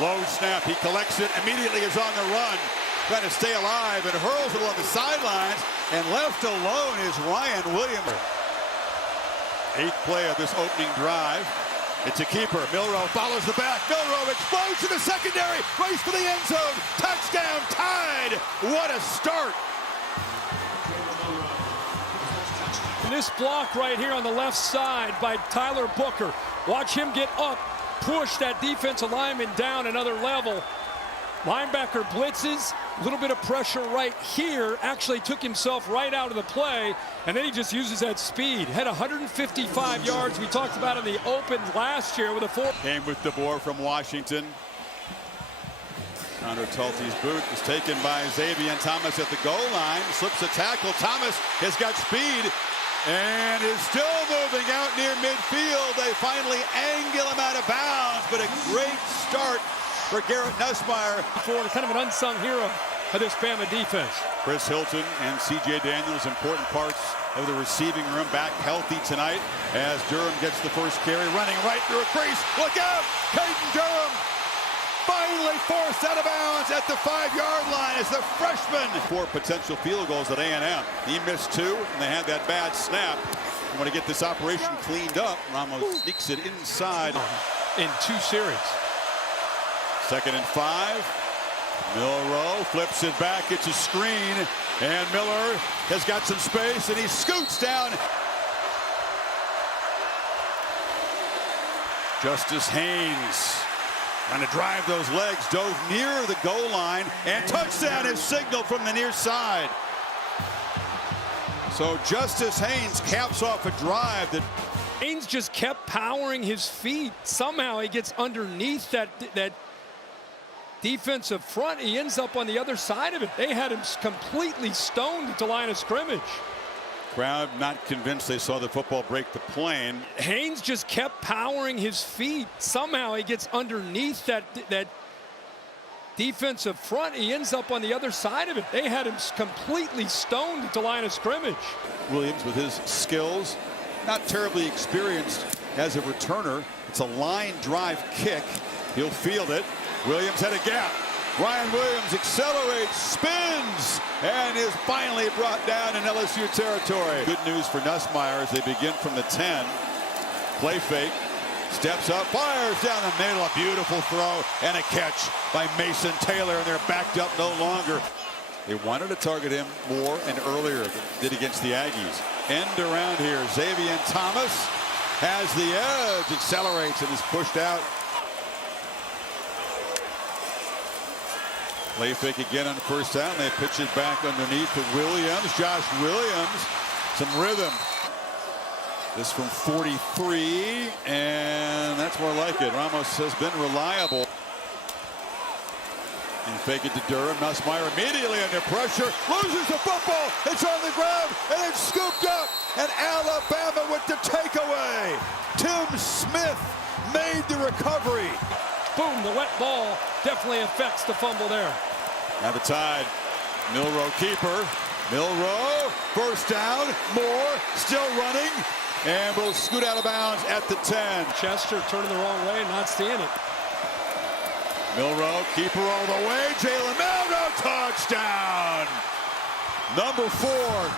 Low snap, he collects it, immediately is on the run, trying to stay alive and hurls it along the sidelines, and left alone is Ryan Williams. 8th play of this opening drive. It's a keeper. Milroe follows the back. Milroe explodes to the secondary, race for the end zone. Touchdown, tied. What a start. This block right here on the left side by Tyler Booker. Watch him get up, push that defensive lineman down another level. Linebacker blitzes, a little bit of pressure right here, actually took himself right out of the play, and then he just uses that speed. Had 155 yards. We talked about in the open last year with a 4. Came with DeBoer from Washington. Connor Tulty's boot is taken by Xavier Thomas at the goal line. Slips a tackle. Thomas has got speed and is still moving out near midfield. They finally angle him out of bounds, but a great start for Garrett Nussmeier. Kind of an unsung hero of this Bama defense. Chris Hilton and C.J. Daniels, important parts of the receiving room, back healthy tonight as Durham gets the first carry, running right through a crease. Look out! Caden Durham finally forced out of bounds at the 5-yard line as the freshman. 4 potential field goals at A&M. He missed 2, and they had that bad snap. I want to get this operation cleaned up. Ramos sneaks it inside. In 2 series. 2nd and 5. Milroe flips it back. It's a screen, and Miller has got some space, and he scoots down. Justice Haynes trying to drive those legs, dove near the goal line, and touchdown is signaled from the near side. So Justice Haynes caps off a drive that Haynes just kept powering his feet. Somehow he gets underneath that defensive front. He ends up on the other side of it. They had him completely stoned at the line of scrimmage. Crowd not convinced they saw the football break the plane. Haynes just kept powering his feet. Somehow he gets underneath that defensive front. He ends up on the other side of it. They had him completely stoned at the line of scrimmage. Williams with his skills, not terribly experienced as a returner. It's a line drive kick. He'll field it. Williams had a gap. Ryan Williams accelerates, spins, and is finally brought down in LSU territory. Good news for Nussmeier as they begin from the 10. Play fake, steps up, fires down the middle. A beautiful throw and a catch by Mason Taylor, and they're backed up no longer. They wanted to target him more and earlier than did against the Aggies. End around here. Xavier Thomas has the edge, accelerates, and is pushed out. Play fake again on the first down. They pitch it back underneath to Williams. Josh Williams, some rhythm. This from 43, and that's more like it. Ramos has been reliable. And fake it to Durham. Nussmeier immediately under pressure. Loses the football. It's on the ground, and it's scooped up. And Alabama with the takeaway. Tim Smith made the recovery. Boom, the wet ball definitely affects the fumble there. Now the Tide, Milroe keeper. Milroe, first down, Moore still running, and will scoot out of bounds at the 10. Chester turning the wrong way, not seeing it. Milroe, keeper all the way. Jalen Milroe, touchdown. Number 4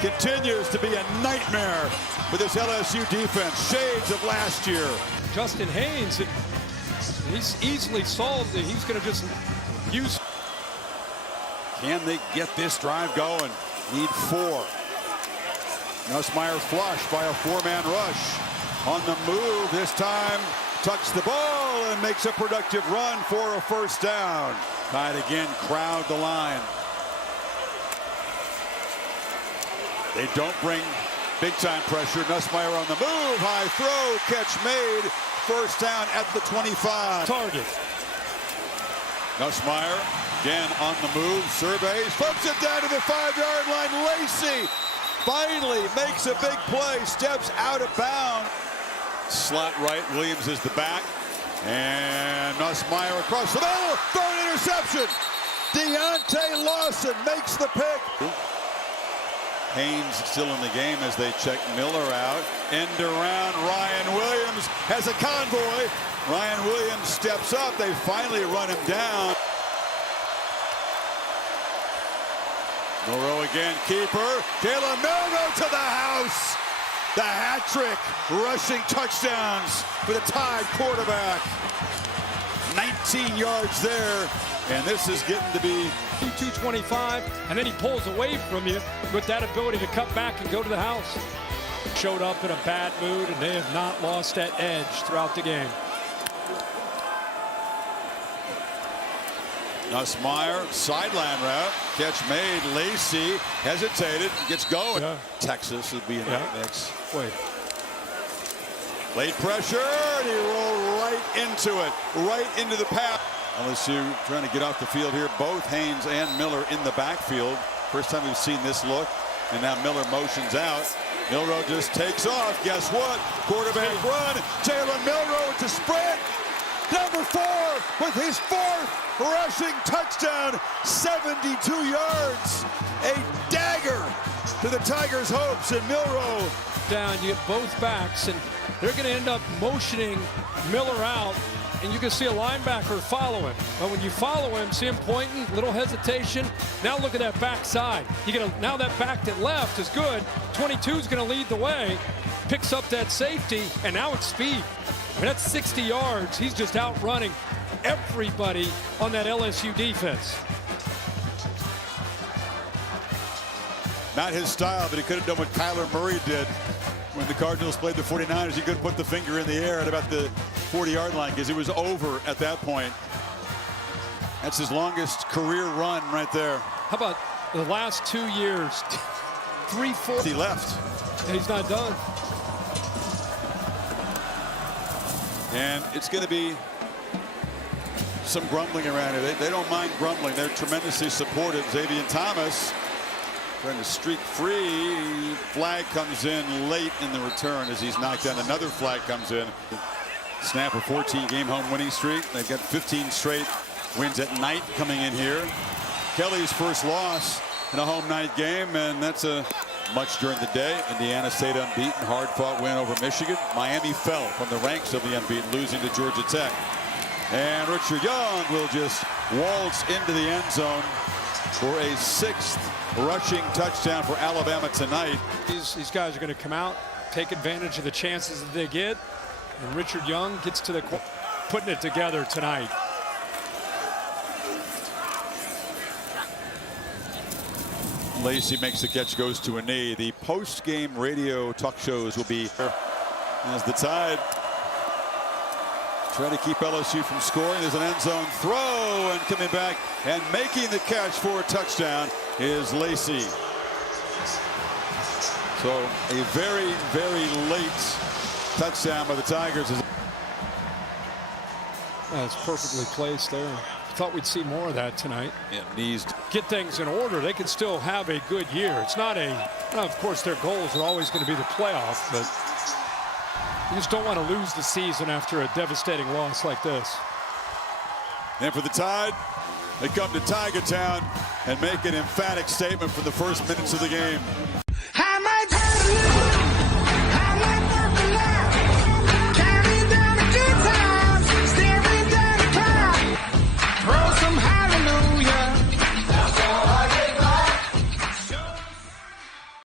continues to be a nightmare for this LSU defense. Shades of last year. Justin Haynes, he's easily solved it. He's going to just use. Can they get this drive going? Need 4. Nussmeier flush by a 4-man rush. On the move this time, tucks the ball and makes a productive run for a first down. Tide again, crowd the line. They don't bring big time pressure. Nussmeier on the move, high throw, catch made. First down at the 25. Target. Nussmeier again on the move, surveys, flips it down to the 5-yard line. Lacey finally makes a big play, steps out of bounds. Slot right, Williams is the back, and Nussmeier across the middle, throw an interception. Deontay Lawson makes the pick. Haynes still in the game as they check Miller out. End around, Ryan Williams has a convoy. Ryan Williams steps up. They finally run him down. Milroe again, keeper. Jalen Milroe to the house. The hat trick, rushing touchdowns for the Tide quarterback. 19 yards there, and this is getting to be 225, and then he pulls away from you with that ability to cut back and go to the house. Showed up in a bad mood, and they have not lost that edge throughout the game. Nussmeier, sideline route, catch made. Lacey hesitated, gets going. Yeah. Texas would be in that mix. Wait. Late pressure, and he rolled right into it, right into the path. LSU trying to get off the field here. Both Haynes and Miller in the backfield. First time we've seen this look, and now Miller motions out. Milroe just takes off. Guess what? Quarterback run. Jalen Milroe to sprint. Number 4 with his 4th rushing touchdown, 72 yards. A dagger to the Tigers' hopes, and Milroe Down, you get both backs, and they're going to end up motioning Miller out, and you can see a linebacker follow him. But when you follow him, see him pointing, little hesitation. Now look at that backside. Now that back to left is good. 22 is going to lead the way, picks up that safety, and now it's speed. I mean, that's 60 yards. He's just outrunning everybody on that LSU defense. Not his style, but he could have done what Kyler Murray did when the Cardinals played the 49ers. He could have put the finger in the air at about the 40-yard line because it was over at that point. That's his longest career run right there. How about the last 2 years? 3-4. He left. And he's not done. And it's going to be some grumbling around it. They don't mind grumbling. They're tremendously supportive. Xavier Thomas trying to streak free. Flag comes in late in the return as he's knocked down. Another flag comes in. Snap a 14-game home winning streak. They've got 15 straight wins at night coming in here. Kelly's first loss in a home night game, and that's a much during the day. Indiana stayed unbeaten, hard-fought win over Michigan. Miami fell from the ranks of the unbeaten, losing to Georgia Tech. And Richard Young will just waltz into the end zone for a 6th rushing touchdown for Alabama tonight. These guys are going to come out, take advantage of the chances that they get, and Richard Young gets to the putting it together tonight. Lacey makes the catch, goes to a knee. The post-game radio talk shows will be as the Tide try to keep LSU from scoring. There's an end zone throw, and coming back and making the catch for a touchdown is Lacey. So a very, very late touchdown by the Tigers. That's perfectly placed there. Thought we'd see more of that tonight. Yeah, knees. Get things in order. They can still have a good year. It's not of course, their goals are always going to be the playoff, but you just don't want to lose the season after a devastating loss like this. And for the Tide, they come to Tiger Town and make an emphatic statement for the first minutes of the game.